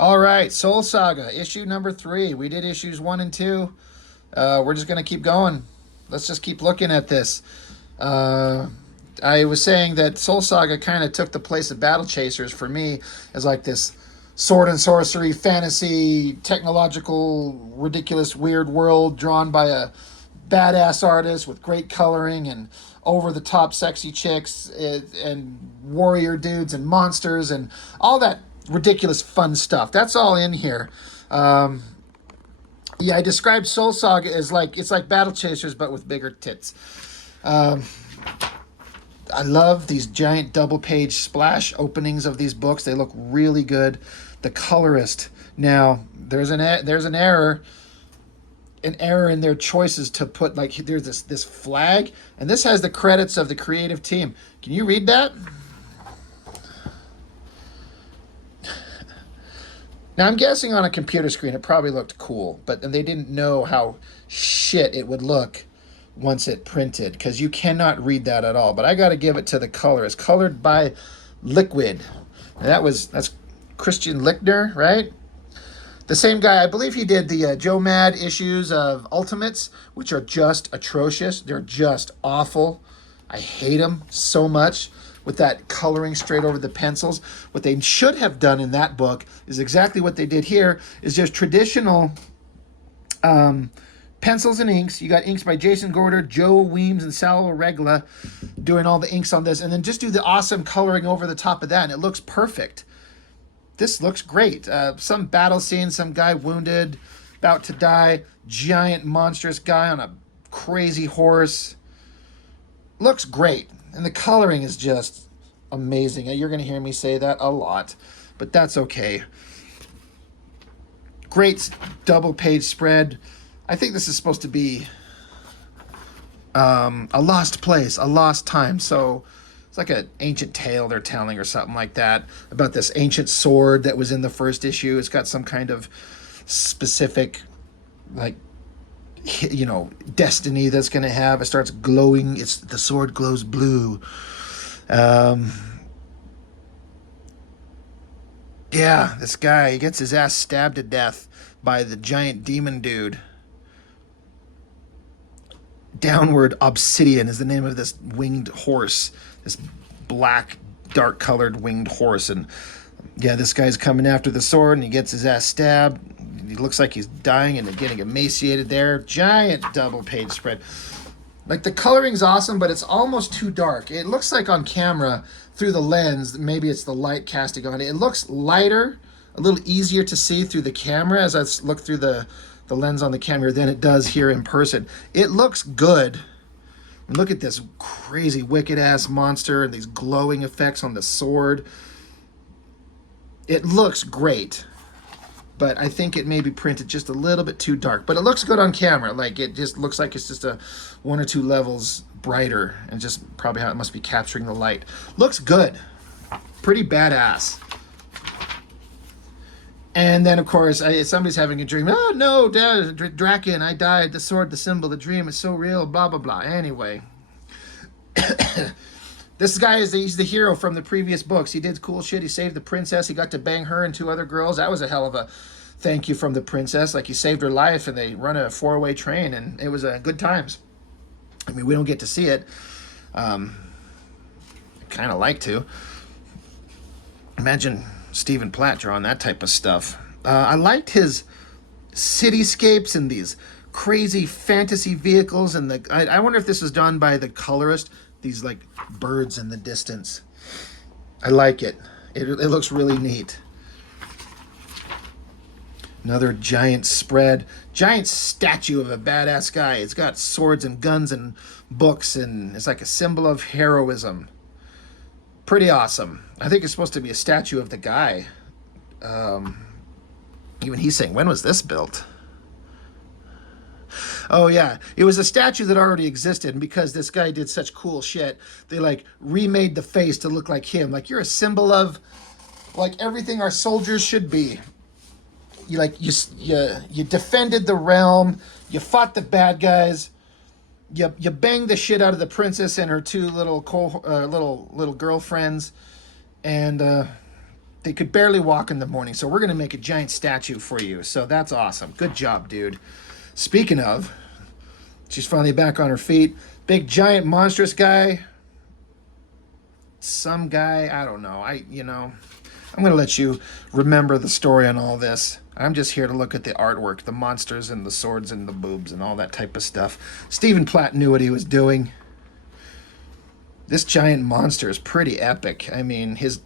All right, Soul Saga, issue number 3. We did issues 1 and 2. We're just going to keep going. Let's just keep looking at this. Uh, I was saying that Soul Saga kind of took the place of Battle Chasers for me as like this sword and sorcery, fantasy, technological, ridiculous, weird world drawn by a badass artist with great coloring and over the top sexy chicks and warrior dudes and monsters and all that ridiculous fun stuff. That's all in here. Um, yeah, I described Soul Saga as like it's like Battle Chasers but with bigger tits. Um, I love these giant double page splash openings of these books. They look really good. The colorist. Now, there's an error in their choices to put like there's this flag and this has the credits of the creative team. Can you read that? Now I'm guessing on a computer screen it probably looked cool, but they didn't know how shit it would look once it printed because you cannot read that at all. But I got to give it to the color. It's colored by Liquid. And that's Christian Lichtner, right? The same guy, I believe he did the Joe Mad issues of Ultimates, which are just atrocious. They're just awful. I hate them so much with that coloring straight over the pencils. What they should have done in that book is exactly what they did here, is just traditional pencils and inks. You got inks by Jason Gorder, Joe Weems, and Sal Regla doing all the inks on this, and then just do the awesome coloring over the top of that, and it looks perfect. This looks great. Some battle scene, some guy wounded, about to die, giant monstrous guy on a crazy horse. Looks great. And the coloring is just amazing. You're going to hear me say that a lot, but that's okay. Great double page spread. I think this is supposed to be a lost place, a lost time. So it's like an ancient tale they're telling or something like that about this ancient sword that was in the first issue. It's got some kind of specific, like, destiny that's going to have. It starts glowing. The sword glows blue. Yeah, this guy, he gets his ass stabbed to death by the giant demon dude. Downward Obsidian is the name of this winged horse. This black, dark colored winged horse. And yeah, this guy's coming after the sword and he gets his ass stabbed. He looks like he's dying and getting emaciated there. Giant double page spread. Like the coloring's awesome, but it's almost too dark. It looks like on camera through the lens, maybe it's the light casting on it. It looks lighter, a little easier to see through the camera as I look through the lens on the camera than it does here in person. It looks good. And look at this crazy wicked ass monster and these glowing effects on the sword. It looks great, but I think it may be printed just a little bit too dark. But it looks good on camera. Like it just looks like it's just a 1 or 2 levels brighter, and just probably how it must be capturing the light. Looks good, pretty badass. And then, of course, somebody's having a dream. Oh, no, Dad, Draken, I died. The sword, the symbol, the dream is so real, blah, blah, blah. Anyway, this guy, he's the hero from the previous books. He did cool shit. He saved the princess. He got to bang her and 2 other girls. That was a hell of a thank you from the princess. Like, he saved her life, and they run a 4-way train, and it was good times. I mean, we don't get to see it. Kind of like to. Imagine Stephen Platt drawing that type of stuff. I liked his cityscapes and these crazy fantasy vehicles, and I wonder if this was done by the colorist. These like birds in the distance. I like it. It looks really neat. Another giant spread, giant statue of a badass guy. It's got swords and guns and books, and it's like a symbol of heroism. Pretty awesome. I think it's supposed to be a statue of the guy. Even he's saying, when was this built? Oh yeah, it was a statue that already existed, and because this guy did such cool shit, they like remade the face to look like him. Like, you're a symbol of like everything our soldiers should be. You defended the realm, you fought the bad guys, you banged the shit out of the princess and her 2 little little girlfriends, and they could barely walk in the morning. So we're going to make a giant statue for you. So that's awesome. Good job, dude. Speaking of, she's finally back on her feet. Big, giant, monstrous guy. Some guy, I don't know. I'm going to let you remember the story on all this. I'm just here to look at the artwork, the monsters and the swords and the boobs and all that type of stuff. Stephen Platt knew what he was doing. This giant monster is pretty epic. I mean, his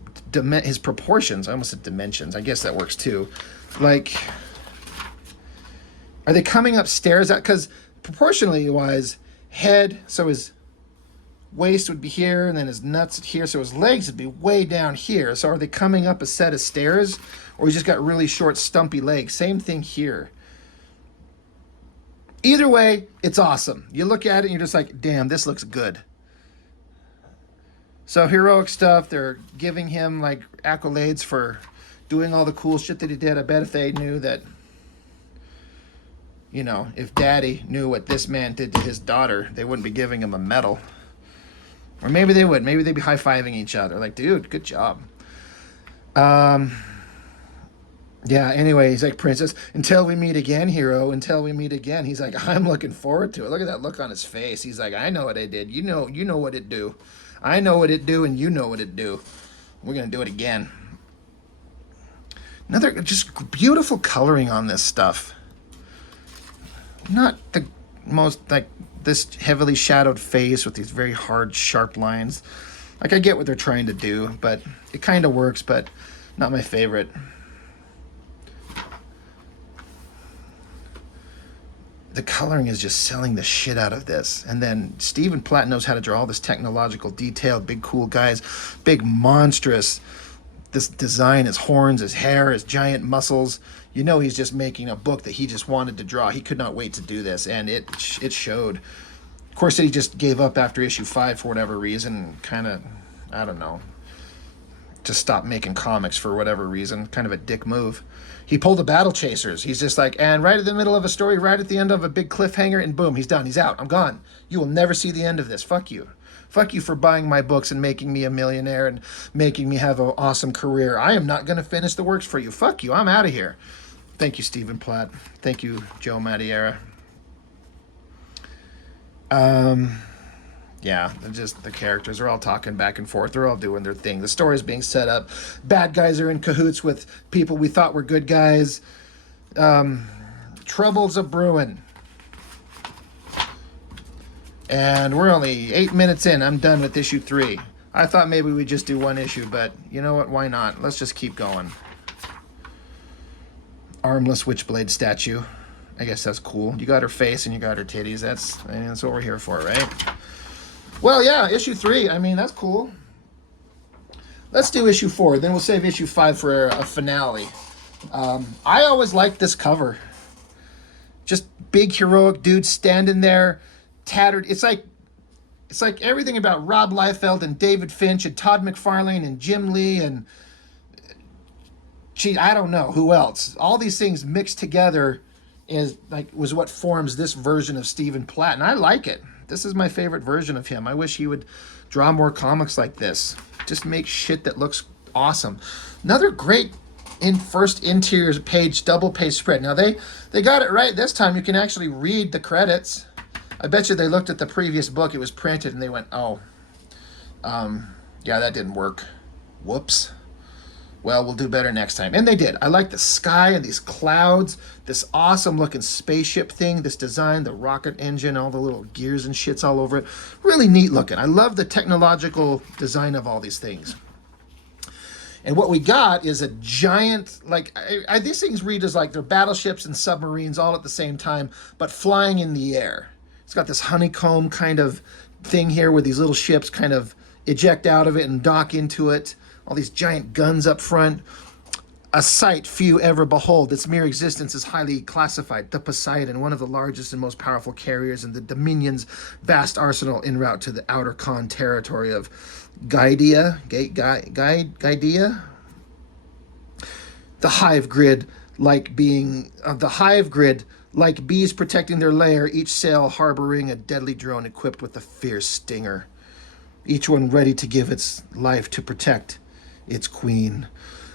proportions, I almost said dimensions. I guess that works too. Like, are they coming upstairs? Because proportionally wise, head, so his waist would be here, and then his nuts here, so his legs would be way down here. So are they coming up a set of stairs, or he's just got really short, stumpy legs? Same thing here. Either way, it's awesome. You look at it and you're just like, damn, this looks good. So heroic stuff. They're giving him like accolades for doing all the cool shit that he did. I bet if they knew that, if Daddy knew what this man did to his daughter, they wouldn't be giving him a medal. Or maybe they would. Maybe they'd be high-fiving each other. Like, dude, good job. Yeah, anyway, he's like, Princess, until we meet again, hero, until we meet again. He's like, I'm looking forward to it. Look at that look on his face. He's like, I know what I did. You know what it do. I know what it do, and you know what it do. We're going to do it again. Another just beautiful coloring on this stuff. Not the most, like, this heavily shadowed face with these very hard, sharp lines. Like, I get what they're trying to do, but it kind of works, but not my favorite. The coloring is just selling the shit out of this. And then Stephen Platt knows how to draw all this technological detail, big cool guys, big monstrous. This design, his horns, his hair, his giant muscles. He's just making a book that he just wanted to draw. He could not wait to do this, and it showed. Of course, he just gave up after issue 5 for whatever reason. Kind of, I don't know, just stopped making comics for whatever reason. Kind of a dick move. He pulled the Battle Chasers. He's just like, and right at the middle of a story, right at the end of a big cliffhanger, and boom, he's done. He's out. I'm gone. You will never see the end of this. Fuck you. Fuck you for buying my books and making me a millionaire and making me have an awesome career. I am not going to finish the works for you. Fuck you. I'm out of here. Thank you, Stephen Platt. Thank you, Joe Mattiera. Yeah, just the characters are all talking back and forth. They're all doing their thing. The story's being set up. Bad guys are in cahoots with people we thought were good guys. Trouble's a brewing. And we're only 8 minutes in. I'm done with issue 3. I thought maybe we'd just do one issue, but you know what? Why not? Let's just keep going. Armless Witchblade statue. I guess that's cool. You got her face and you got her titties. That's what we're here for, right? Well, yeah, issue 3. I mean, that's cool. Let's do issue 4. Then we'll save issue 5 for a finale. I always liked this cover. Just big heroic dude standing there, tattered. It's like everything about Rob Liefeld and David Finch and Todd McFarlane and Jim Lee and I don't know who else. All these things mixed together was what forms this version of Stephen Platt, and I like it. This is my favorite version of him. I wish he would draw more comics like this. Just make shit that looks awesome. Another great first interior page, double page spread. Now they got it right this time. You can actually read the credits. I bet you they looked at the previous book. It was printed and they went, oh, yeah, that didn't work. Whoops. Well, we'll do better next time. And they did. I like the sky and these clouds, this awesome looking spaceship thing, this design, the rocket engine, all the little gears and shits all over it. Really neat looking. I love the technological design of all these things. And what we got is a giant, these things read as like they're battleships and submarines all at the same time, but flying in the air. It's got this honeycomb kind of thing here where these little ships kind of eject out of it and dock into it. All these giant guns up front. A sight few ever behold. Its mere existence is highly classified. The Poseidon, one of the largest and most powerful carriers in the Dominion's vast arsenal en route to the outer con territory of Gaidia. Gaidia? The hive grid, like bees protecting their lair, each sail harboring a deadly drone equipped with a fierce stinger. Each one ready to give its life to protect its queen.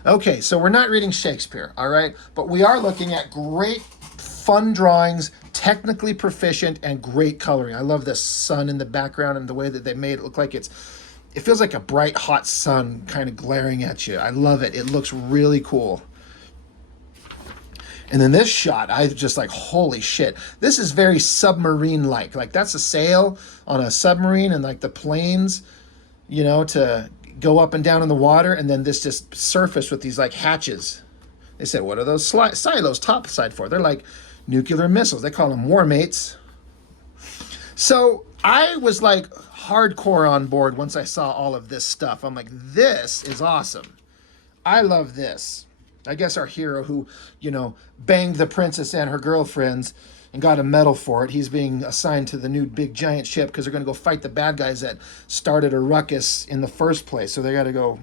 Okay, so we're not reading Shakespeare, all right? But we are looking at great, fun drawings, technically proficient, and great coloring. I love the sun in the background and the way that they made it look like it feels like a bright, hot sun kind of glaring at you. I love it. It looks really cool. And then this shot, I just like, holy shit. This is very submarine-like. Like, that's a sail on a submarine and like the planes, to go up and down in the water. And then this just surface with these like hatches. They said, what are those silos topside for? They're like nuclear missiles. They call them war mates. So I was like hardcore on board once I saw all of this stuff. I'm like, this is awesome. I love this. I guess our hero who, banged the princess and her girlfriends and got a medal for it, he's being assigned to the new big giant ship because they're going to go fight the bad guys that started a ruckus in the first place. So they got to go,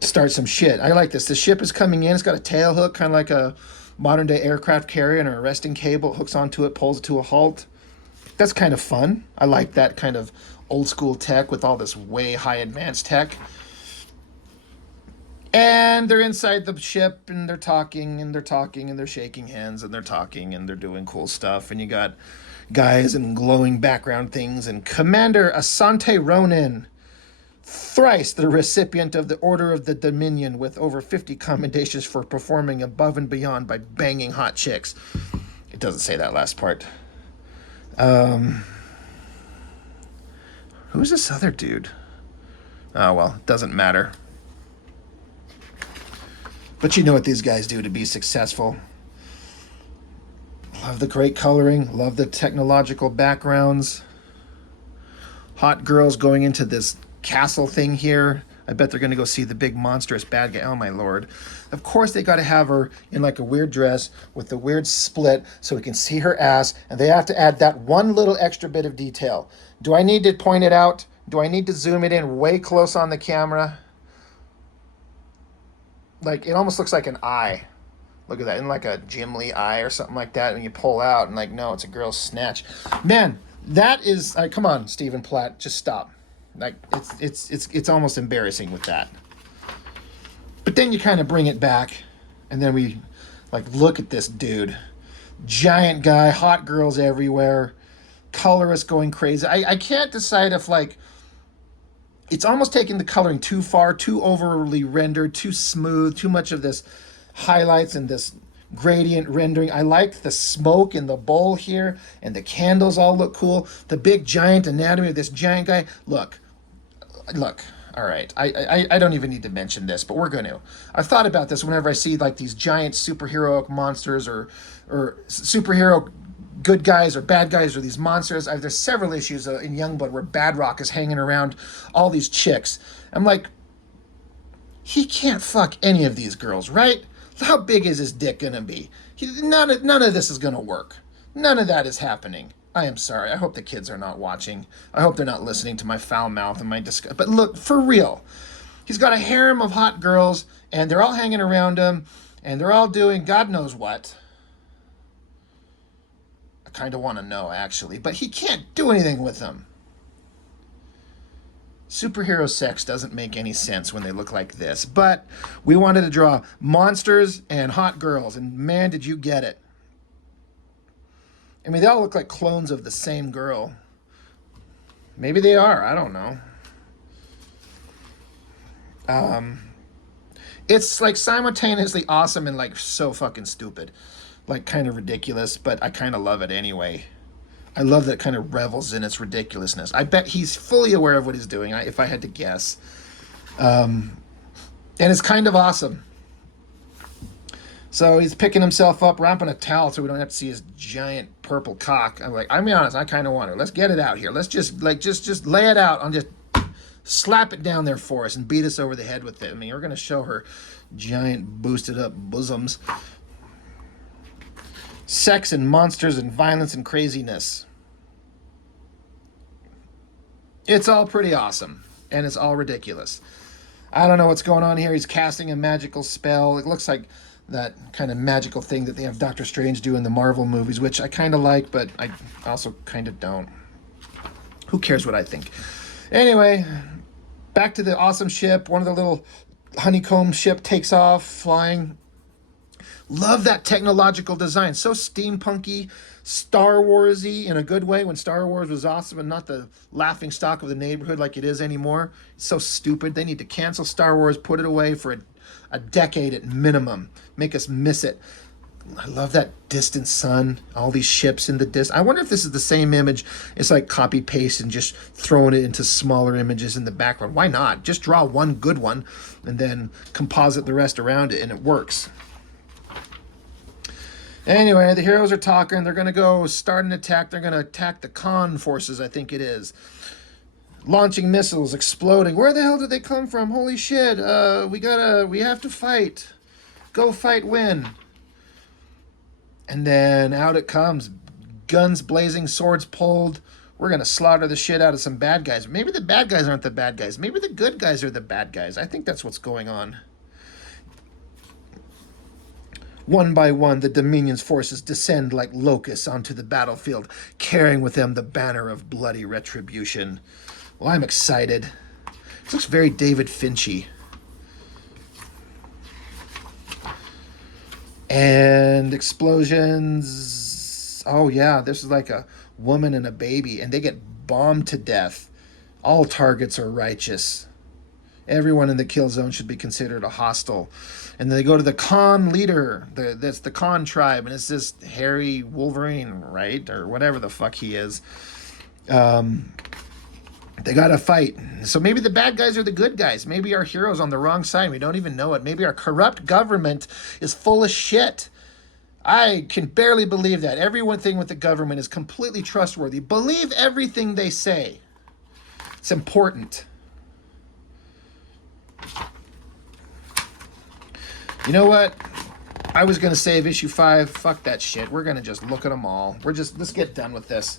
start some shit. I like this. The ship is coming in. It's got a tail hook, kind of like a modern day aircraft carrier, and an arresting cable. It hooks onto it, pulls it to a halt. That's kind of fun. I like that kind of old school tech with all this way high advanced tech. And they're inside the ship and they're talking and they're talking and they're shaking hands and they're talking and they're doing cool stuff. And you got guys and glowing background things. And Commander Asante Ronin, thrice the recipient of the Order of the Dominion with over 50 commendations for performing above and beyond by banging hot chicks. It doesn't say that last part. Who's this other dude? Oh, well, it doesn't matter. But you know what these guys do to be successful. Love the great coloring. Love the technological backgrounds. Hot girls going into this castle thing here. I bet they're going to go see the big monstrous bad guy. Oh, my lord. Of course, they got to have her in like a weird dress with the weird split so we can see her ass. And they have to add that one little extra bit of detail. Do I need to point it out? Do I need to zoom it in way close on the camera? Like, it almost looks like an eye. Look at that. In like a Jim Lee eye or something like that. And you pull out and like, no, it's a girl's snatch. Man, that is... come on, Stephen Platt. Just stop. Like, it's almost embarrassing with that. But then you kind of bring it back. And then we, like, look at this dude. Giant guy. Hot girls everywhere. Colorist going crazy. I can't decide if, like... It's almost taking the coloring too far, too overly rendered, too smooth, too much of this highlights and this gradient rendering. I like the smoke in the bowl here, and the candles all look cool. The big giant anatomy of this giant guy. Look. All right. I don't even need to mention this, but we're going to. I've thought about this whenever I see like these giant superheroic monsters or superhero good guys or bad guys or these monsters. There's several issues in Youngblood where Badrock is hanging around all these chicks. I'm like, he can't fuck any of these girls, right? How big is his dick gonna be? None of this is gonna work. None of that is happening. I am sorry. I hope the kids are not watching. I hope they're not listening to my foul mouth and my disgust. But look, for real, he's got a harem of hot girls, and they're all hanging around him, and they're all doing God knows what. Kind of want to know, actually, but he can't do anything with them. Superhero sex doesn't make any sense when they look like this, but we wanted to draw monsters and hot girls, and man, did you get it. I mean, they all look like clones of the same girl. Maybe they are, I don't know. It's like simultaneously awesome and like so fucking stupid. Like kind of ridiculous, but I kind of love it anyway. I love that it kind of revels in its ridiculousness. I bet he's fully aware of what he's doing, if I had to guess. And it's kind of awesome. So he's picking himself up, wrapping a towel so we don't have to see his giant purple cock. I'm like, I'll be honest, I kind of want to. Let's get it out here. Let's just lay it out and just slap it down there for us and beat us over the head with it. I mean, we're going to show her giant boosted up bosoms. Sex and monsters and violence and craziness. It's all pretty awesome. And it's all ridiculous. I don't know what's going on here. He's casting a magical spell. It looks like that kind of magical thing that they have Doctor Strange do in the Marvel movies, which I kind of like, but I also kind of don't. Who cares what I think? Anyway, back to the awesome ship. One of the little honeycomb ship takes off, flying. Love that technological design. So steampunky, Star Warsy in a good way when Star Wars was awesome and not the laughing stock of the neighborhood like it is anymore. It's so stupid. They need to cancel Star Wars, put it away for a decade at minimum. Make us miss it. I love that distant sun, all these ships in the distance. I wonder if this is the same image. It's like copy paste and just throwing it into smaller images in the background. Why not? Just draw one good one and then composite the rest around it and it works. Anyway, the heroes are talking. They're going to go start an attack. They're going to attack the Khan forces, I think it is. Launching missiles, exploding. Where the hell did they come from? Holy shit. We have to fight. Go fight, win. And then out it comes. Guns blazing, swords pulled. We're going to slaughter the shit out of some bad guys. Maybe the bad guys aren't the bad guys. Maybe the good guys are the bad guys. I think that's what's going on. One by one, the Dominion's forces descend like locusts onto the battlefield, carrying with them the banner of bloody retribution. Well, I'm excited. This looks very David Finchy. And explosions. Oh, yeah, this is like a woman and a baby, and they get bombed to death. All targets are righteous. Everyone in the kill zone should be considered a hostile. And then they go to the Khan leader. That's the Khan tribe. And it's this hairy Wolverine, right? Or whatever the fuck he is. They got to fight. So maybe the bad guys are the good guys. Maybe our hero's on the wrong side. We don't even know it. Maybe our corrupt government is full of shit. I can barely believe that. Everything with the government is completely trustworthy. Believe everything they say. It's important. You know what? I was going to save issue 5. Fuck that shit. We're going to just look at them all. Let's get done with this.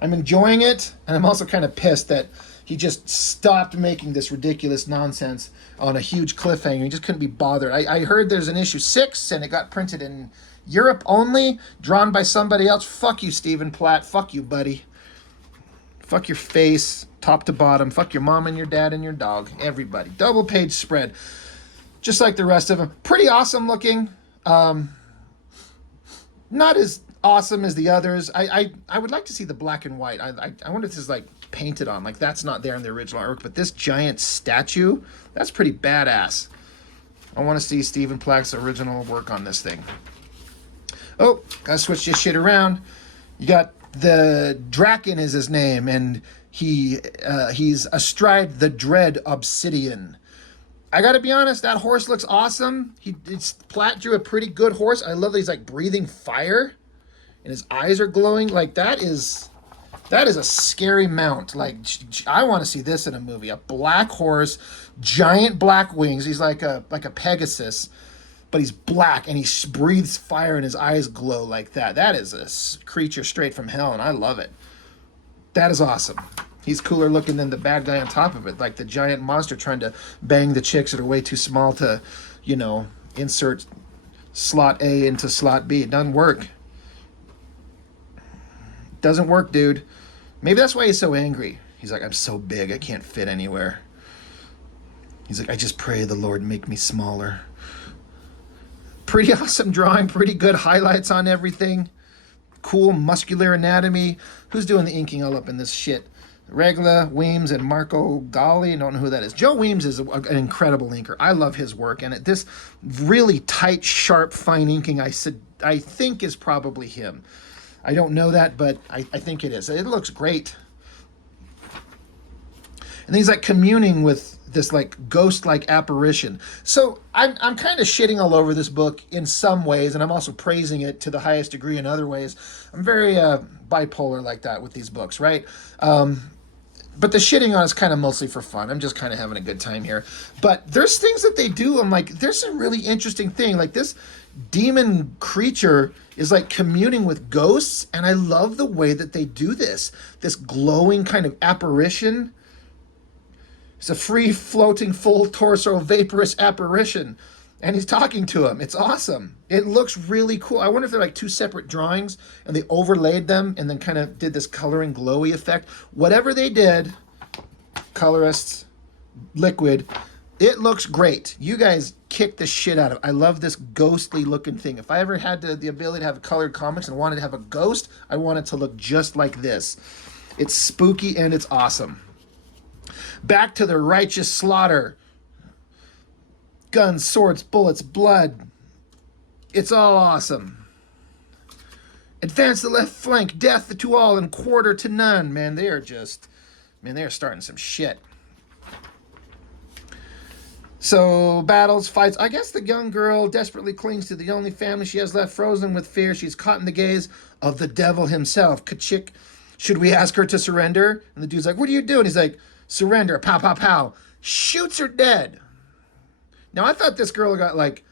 I'm enjoying it, and I'm also kind of pissed that he just stopped making this ridiculous nonsense on a huge cliffhanger. He just couldn't be bothered. I heard there's an issue 6, and it got printed in Europe only, drawn by somebody else. Fuck you, Stephen Platt. Fuck you, buddy. Fuck your face, top to bottom. Fuck your mom and your dad and your dog. Everybody. Double page spread. Just like the rest of them. Pretty awesome looking. Not as awesome as the others. I would like to see the black and white. I wonder if this is like painted on. Like that's not there in the original artwork. But this giant statue, that's pretty badass. I want to see Stephen Platt's original work on this thing. Oh, gotta switch this shit around. You got the Draken is his name. And he's astride the dread obsidian. I gotta be honest, that horse looks awesome. Platt drew a pretty good horse. I love that he's like breathing fire, and his eyes are glowing. Like that is a scary mount. Like I want to see this in a movie. A black horse, giant black wings. He's like a Pegasus, but he's black and he breathes fire and his eyes glow like that. That is a creature straight from hell, and I love it. That is awesome. He's cooler looking than the bad guy on top of it, like the giant monster trying to bang the chicks that are way too small to, insert slot A into slot B. It doesn't work. Doesn't work, dude. Maybe that's why he's so angry. He's like, I'm so big, I can't fit anywhere. He's like, I just pray the Lord make me smaller. Pretty awesome drawing, pretty good highlights on everything. Cool muscular anatomy. Who's doing the inking all up in this shit? Regla, Weems, and Marco Galli. I don't know who that is. Joe Weems is an incredible inker. I love his work. And this really tight, sharp, fine inking, I think is probably him. I don't know that, but I think it is. It looks great. And he's like communing with this like ghost-like apparition. So I'm kind of shitting all over this book in some ways, and I'm also praising it to the highest degree in other ways. I'm very bipolar like that with these books, right? But the shitting on is kind of mostly for fun. I'm just kind of having a good time here. But there's things that they do. I'm like, there's a really interesting thing. Like this demon creature is like communing with ghosts. And I love the way that they do this. This glowing kind of apparition. It's a free floating full torso vaporous apparition. And he's talking to him. It's awesome. It looks really cool. I wonder if they're like two separate drawings and they overlaid them and then kind of did this coloring glowy effect. Whatever they did, colorists, liquid, It looks great. You guys kick the shit out of it. I love this ghostly looking thing. If I ever had the ability to have colored comics and wanted to have a ghost, I want it to look just like this. It's spooky and it's awesome. Back to the righteous slaughter. Guns, swords, bullets, blood. It's all awesome. Advance the left flank, death to all and quarter to none. Man, they are starting some shit. So, battles, fights. I guess the young girl desperately clings to the only family she has left, frozen with fear. She's caught in the gaze of the devil himself. Kachik, should we ask her to surrender? And the dude's like, what are you doing? He's like, surrender. Pow, pow, pow. Shoots her dead. Now, I thought this girl got, like,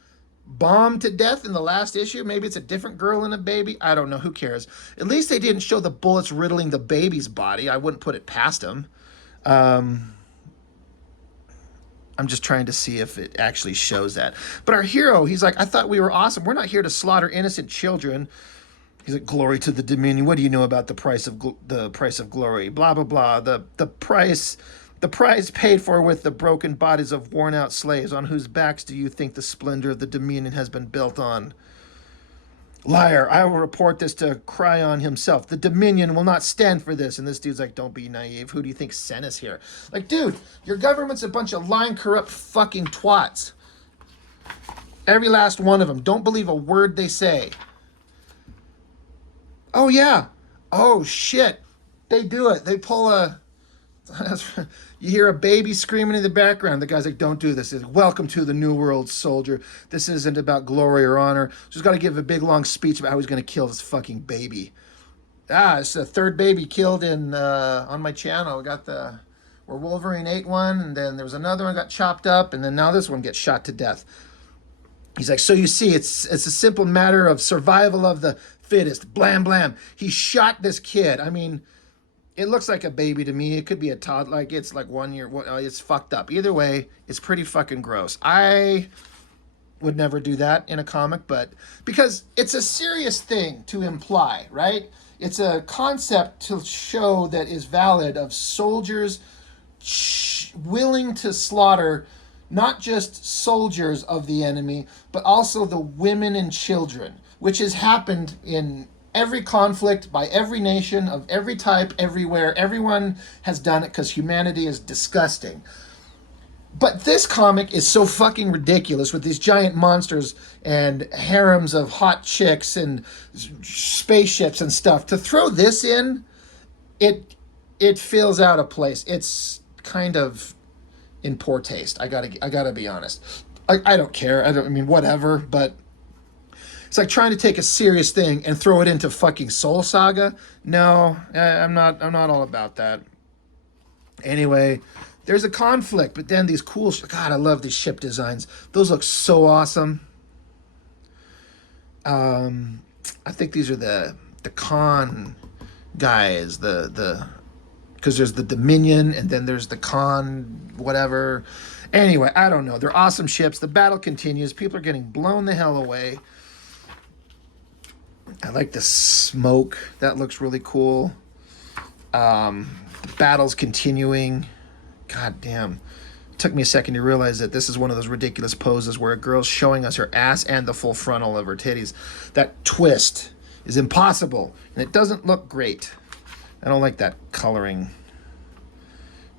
bombed to death in the last issue. Maybe it's a different girl and a baby. I don't know. Who cares? At least they didn't show the bullets riddling the baby's body. I wouldn't put it past them. I'm just trying to see if it actually shows that. But our hero, he's like, I thought we were awesome. We're not here to slaughter innocent children. He's like, glory to the Dominion. What do you know about the price of glory? Blah blah blah. The price paid for with the broken bodies of worn out slaves. On whose backs do you think the splendor of the Dominion has been built on? Liar, I will report this to Cryon himself. The Dominion will not stand for this. And this dude's like, don't be naive. Who do you think sent us here? Like, dude, your government's a bunch of lying, corrupt fucking twats. Every last one of them. Don't believe a word they say. Oh, yeah. Oh, shit. They do it. They pull a... You hear a baby screaming in the background. The guy's like, don't do this. He's like, welcome to the New World, soldier. This isn't about glory or honor. Just got to give a big, long speech about how he's going to kill this fucking baby. It's the third baby killed on my channel. We got where Wolverine ate one, and then there was another one got chopped up, and then now this one gets shot to death. He's like, so you see, it's a simple matter of survival of the fittest. Blam, blam. He shot this kid. I mean... It looks like a baby to me. It could be a toddler. Like, it's like 1 year. It's fucked up. Either way, it's pretty fucking gross. I would never do that in a comic, but because it's a serious thing to imply, right? It's a concept to show that is valid of soldiers willing to slaughter not just soldiers of the enemy, but also the women and children, which has happened in every conflict by every nation of every type, everywhere. Everyone has done it because humanity is disgusting. But this comic is so fucking ridiculous with these giant monsters and harems of hot chicks and spaceships and stuff. To throw this in, it feels out of place. It's kind of in poor taste. I gotta be honest. I don't care. I mean, whatever, but it's like trying to take a serious thing and throw it into fucking Soul Saga. No, I'm not all about that. Anyway, there's a conflict, but then these cool... God, I love these ship designs. Those look so awesome. I think these are the Khan guys. Because there's the Dominion, and then there's the Khan whatever. Anyway, I don't know. They're awesome ships. The battle continues. People are getting blown the hell away. I like the smoke. That looks really cool. The battle's continuing. God damn. It took me a second to realize that this is one of those ridiculous poses where a girl's showing us her ass and the full frontal of her titties. That twist is impossible, and it doesn't look great. I don't like that coloring.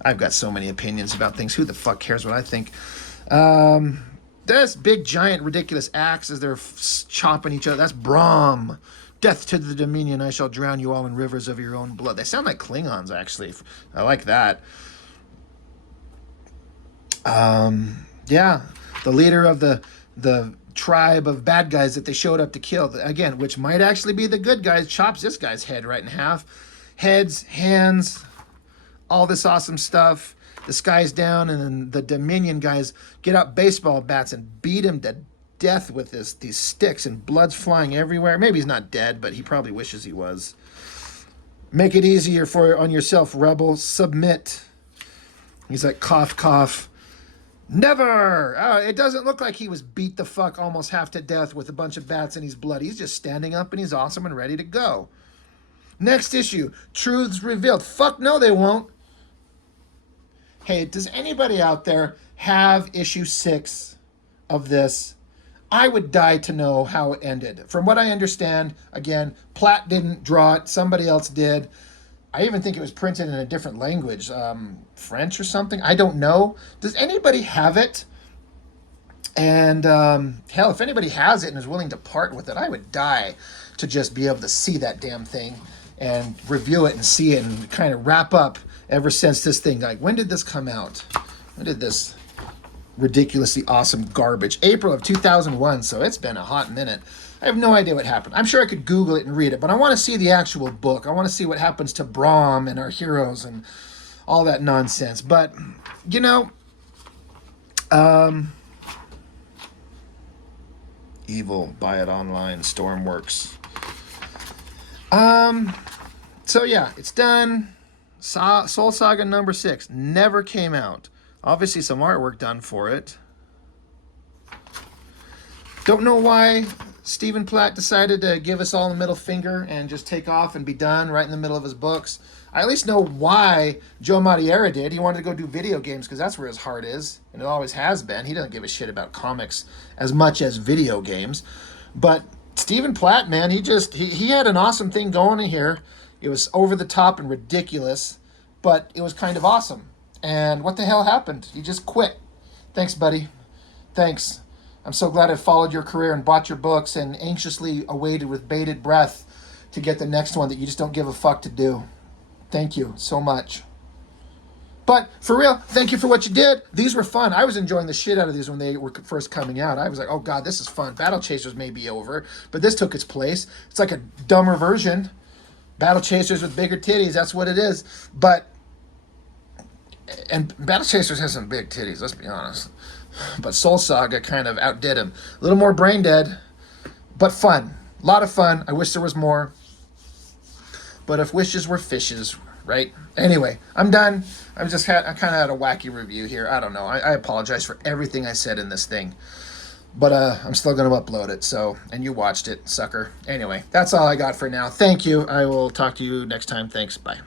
I've got so many opinions about things. Who the fuck cares what I think? This big, giant, ridiculous axe as they're chopping each other. That's Brahm. Death to the Dominion. I shall drown you all in rivers of your own blood. They sound like Klingons, actually. I like that. Yeah. The leader of the tribe of bad guys that they showed up to kill, again, which might actually be the good guys, chops this guy's head right in half. Heads, hands, all this awesome stuff. The sky's down, and then the Dominion guys get out baseball bats and beat him to death with these sticks, and blood's flying everywhere. Maybe he's not dead, but he probably wishes he was. Make it easier on yourself, rebel. Submit. He's like, cough, cough. Never! It doesn't look like he was beat the fuck almost half to death with a bunch of bats and he's bloody. He's just standing up and he's awesome and ready to go. Next issue. Truths revealed. Fuck no, they won't. hey, does anybody out there have issue 6 of this? I would die to know how it ended. From what I understand, again, Platt didn't draw it, somebody else did. I even think it was printed in a different language, French or something. I don't know. Does anybody have it? And hell, if anybody has it and is willing to part with it, I would die to just be able to see that damn thing and review it and see it and kind of wrap up ever since this thing. Like, when did this come out? When did this ridiculously awesome garbage? April of 2001, so it's been a hot minute. I have no idea what happened. I'm sure I could Google it and read it, but I want to see the actual book. I want to see what happens to Brahm and our heroes and all that nonsense. But, you know, evil, buy it online, Stormworks. So yeah, it's done. Soul Saga number 6 never came out. Obviously some artwork done for it. Don't know why Stephen Platt decided to give us all the middle finger and just take off and be done right in the middle of his books. I at least know why Joe Madureira did. He wanted to go do video games because that's where his heart is, and it always has been. He doesn't give a shit about comics as much as video games. But Stephen Platt, man, he had an awesome thing going in here. It was over the top and ridiculous, but it was kind of awesome. And what the hell happened? He just quit. Thanks, buddy. Thanks. I'm so glad I followed your career and bought your books and anxiously awaited with bated breath to get the next one that you just don't give a fuck to do. Thank you so much. But for real, thank you for what you did. These were fun. I was enjoying the shit out of these when they were first coming out. I was like, oh God, this is fun. Battle Chasers may be over, but this took its place. It's like a dumber version. Battle Chasers with bigger titties, that's what it is. And Battle Chasers has some big titties, let's be honest. But Soul Saga kind of outdid him. A little more brain dead, but fun. A lot of fun. I wish there was more. But if wishes were fishes, right? Anyway, I'm done. I kind of had a wacky review here. I don't know. I apologize for everything I said in this thing. But I'm still going to upload it. So, and you watched it, sucker. Anyway, that's all I got for now. Thank you. I will talk to you next time. Thanks. Bye.